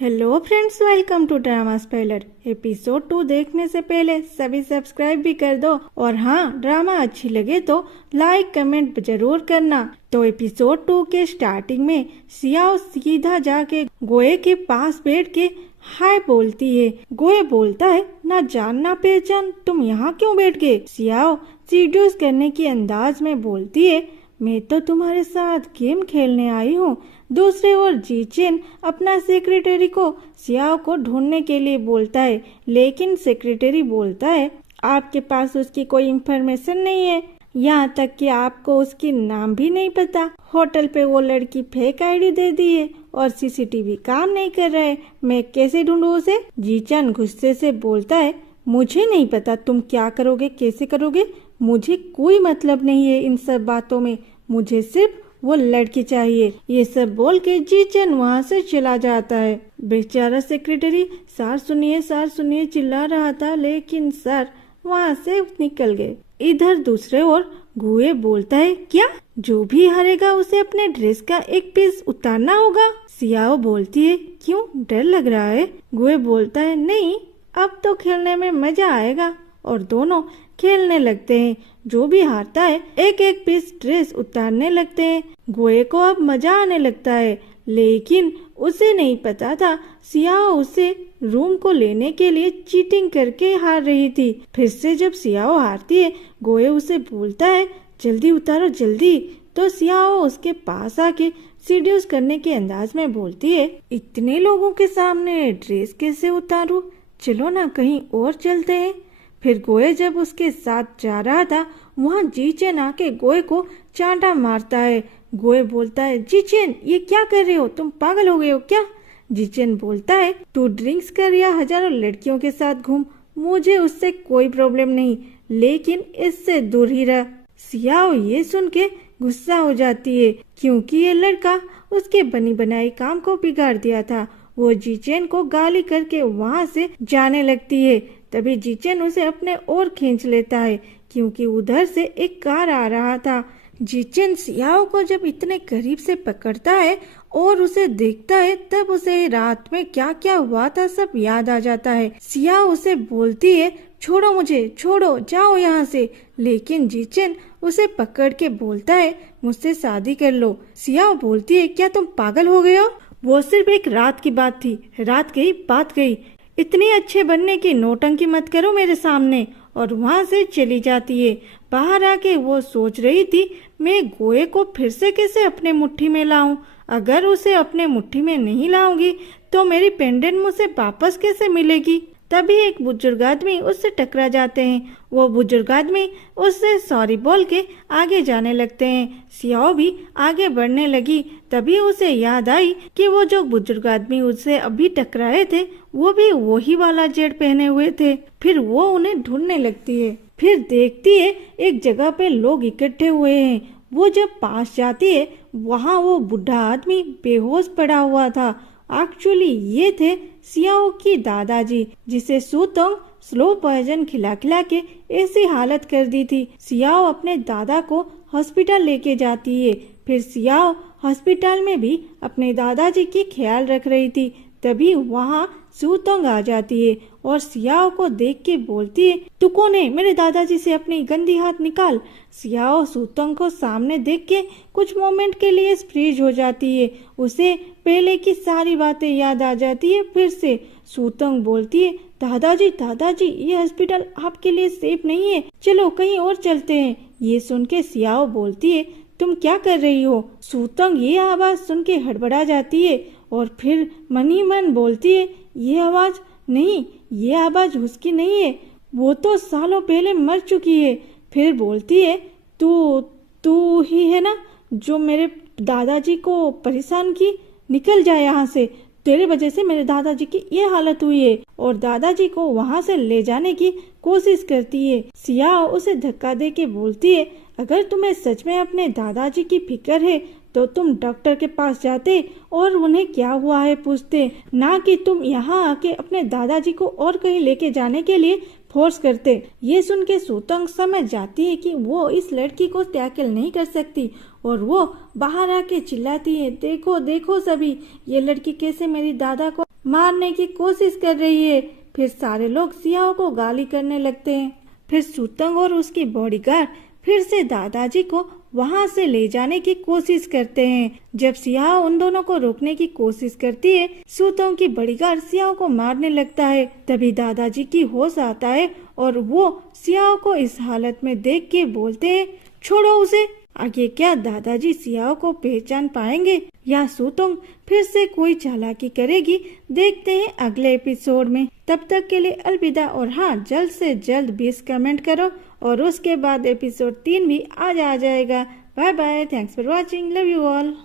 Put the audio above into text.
Hello friends, welcome to drama spoiler. Episode 2 देखने से पहले सभी सब्सक्राइब भी कर दो और हाँ, ड्रामा अच्छी लगे तो लाइक कमेंट जरूर करना। तो एपिसोड 2 के स्टार्टिंग में सियाओ सीधा जाके गोए के पास बैठ के हाय बोलती है। गोए बोलता है, ना जान ना पहचान, तुम यहाँ क्यों बैठ गए? सियाओ सीड्यूस करने की अंदाज में बोलती है, मैं तो तुम्हारे साथ गेम खेलने आई हूँ। दूसरे ओर जीचेन अपना सेक्रेटरी को सियाओ को ढूंढने के लिए बोलता है, लेकिन सेक्रेटरी बोलता है आपके पास उसकी कोई इंफॉर्मेशन नहीं है, यहाँ तक कि आपको उसकी नाम भी नहीं पता। होटल पे वो लड़की फेक आईडी दे दी है और सीसीटीवी काम नहीं कर रहा है, मैं कैसे ढूंढूं उसे? जीचन गुस्से से बोलता है, मुझे नहीं पता तुम क्या करोगे, कैसे करोगे, मुझे कोई मतलब नहीं है इन सब बातों में, मुझे सिर्फ वो लड़की चाहिए। ये सब बोल के जीचन वहाँ से चला जाता है। बेचारा सेक्रेटरी सर सुनिए चिल्ला रहा था, लेकिन सर वहाँ से निकल गए। इधर दूसरे ओर गुए बोलता है, क्या जो भी हारेगा उसे अपने ड्रेस का एक पीस उतारना होगा? सियाओ बोलती है, क्यों डर लग रहा है? गुए बोलता है, नहीं अब तो खेलने में मजा आएगा। और दोनों खेलने लगते हैं। जो भी हारता है एक एक पीस ड्रेस उतारने लगते हैं। गोए को अब मजा आने लगता है, लेकिन उसे नहीं पता था सियाओ उसे रूम को लेने के लिए चीटिंग करके हार रही थी। फिर से जब सियाओ हारती है, गोए उसे बोलता है, जल्दी उतारो जल्दी। तो सियाओ उसके पास आके सीड्यूस करने के अंदाज में बोलती है, इतने लोगों के सामने ड्रेस कैसे उतारूं? चलो ना कहीं और चलते हैं। फिर गोए जब उसके साथ जा रहा था, वहाँ जीचेन आके गोए को चांटा मारता है। गोए बोलता है, जीचेन ये क्या कर रहे हो, तुम पागल हो गए हो क्या? जीचेन बोलता है, तू ड्रिंक्स कर या हजारों लड़कियों के साथ घूम, मुझे उससे कोई प्रॉब्लम नहीं, लेकिन इससे दूर ही रह। सियाओ ये सुन के गुस्सा हो जाती है, क्योंकि ये लड़का उसके बनी बनाई काम को बिगाड़ दिया था। वो जीचेन को गाली करके वहाँ से जाने लगती है। तभी जीचेन उसे अपने ओर खींच लेता है, क्योंकि उधर से एक कार आ रहा था। जीचेन सियाओ को जब इतने करीब से पकड़ता है और उसे देखता है, तब उसे रात में क्या क्या हुआ था सब याद आ जाता है। सियाओ उसे बोलती है, छोड़ो मुझे, छोड़ो, जाओ यहाँ से। लेकिन जीचेन उसे पकड़ के बोलता है, मुझसे शादी कर लो। सियाओ बोलती है, क्या तुम पागल हो गए हो? वो सिर्फ एक रात की बात थी, रात गई बात गई, इतनी अच्छे बनने की नौटंकी मत करो मेरे सामने। और वहाँ से चली जाती है। बाहर आके वो सोच रही थी, मैं गोए को फिर से कैसे अपने मुट्ठी में लाऊं? अगर उसे अपने मुट्ठी में नहीं लाऊंगी तो मेरी पेंडेंट मुझे वापस कैसे मिलेगी? तभी एक बुजुर्ग आदमी उससे टकरा जाते हैं। वो बुजुर्ग आदमी उससे सॉरी बोल के आगे जाने लगते हैं। सियाओ भी आगे बढ़ने लगी। तभी उसे याद आई कि वो जो बुजुर्ग आदमी उससे अभी टकराए थे, वो भी वही वाला जेट पहने हुए थे। फिर वो उन्हें ढूंढने लगती है। फिर देखती है एक जगह पे लोग इकट्ठे हुए हैं। वो जब पास जाती है, वहाँ वो बुढ़ा आदमी बेहोश पड़ा हुआ था। एक्चुअली ये थे सियाओ की दादाजी, जिसे सूतोंग स्लो पॉइजन खिला खिला के ऐसी हालत कर दी थी। सियाओ अपने दादा को हॉस्पिटल लेके जाती है। फिर सियाओ हॉस्पिटल में भी अपने दादाजी की ख्याल रख रही थी। तभी वहाँ सूतोंग आ जाती है और सियाओ को देख के बोलती है, तू कौन है? मेरे दादाजी से अपनी गंदी हाथ निकाल। सियाओ सूतोंग को सामने देख के कुछ मोमेंट के लिए फ्रीज हो जाती है। उसे पहले की सारी बातें याद आ जाती है। फिर से सूतोंग बोलती है, दादाजी दादाजी ये हॉस्पिटल आपके लिए सेफ नहीं है, चलो कहीं और चलते हैं। ये सुन के सियाओ बोलती है, तुम क्या कर रही हो? सूतोंग ये आवाज सुन के हड़बड़ा जाती है और फिर मन ही मन बोलती है, ये आवाज नहीं, ये आवाज उसकी नहीं है, वो तो सालों पहले मर चुकी है। फिर बोलती है, तू तू ही है ना जो मेरे दादाजी को परेशान की? निकल जाए यहाँ से, तेरे वजह से मेरे दादाजी की ये हालत हुई है। और दादाजी को वहाँ से ले जाने की कोशिश करती है। सियाओ उसे धक्का दे के बोलती है, अगर तुम्हें सच में अपने दादाजी की फिक्र है तो तुम डॉक्टर के पास जाते और उन्हें क्या हुआ है पूछते, ना कि तुम यहाँ आके अपने दादाजी को और कहीं लेके जाने के लिए फोर्स करते। ये सुन के सुतोंग समझ जाती है कि वो इस लड़की को टैकल नहीं कर सकती और वो बाहर आके चिल्लाती है, देखो देखो सभी, ये लड़की कैसे मेरी दादा को मारने की कोशिश कर रही है। फिर सारे लोग सियाओ को गाली करने लगते हैं। फिर सुतोंग और उसकी बॉडीगार्ड फिर से दादाजी को वहां से ले जाने की कोशिश करते हैं। जब सियाओ उन दोनों को रोकने की कोशिश करती है, सुतोंग की बॉडीगार्ड सियाओ को मारने लगता है। तभी दादाजी की होश आता है और वो सियाओ को इस हालत में देख के बोलते हैं, छोड़ो उसे। आगे क्या दादाजी सियाओ को पहचान पाएंगे या सुतोंग फिर से कोई चालाकी करेगी, देखते हैं अगले एपिसोड में। तब तक के लिए अलविदा और हाँ, जल्द से जल्द 20 कमेंट करो और उसके बाद एपिसोड 3 भी आज आ जाएगा। Bye bye, thanks for watching, love you all.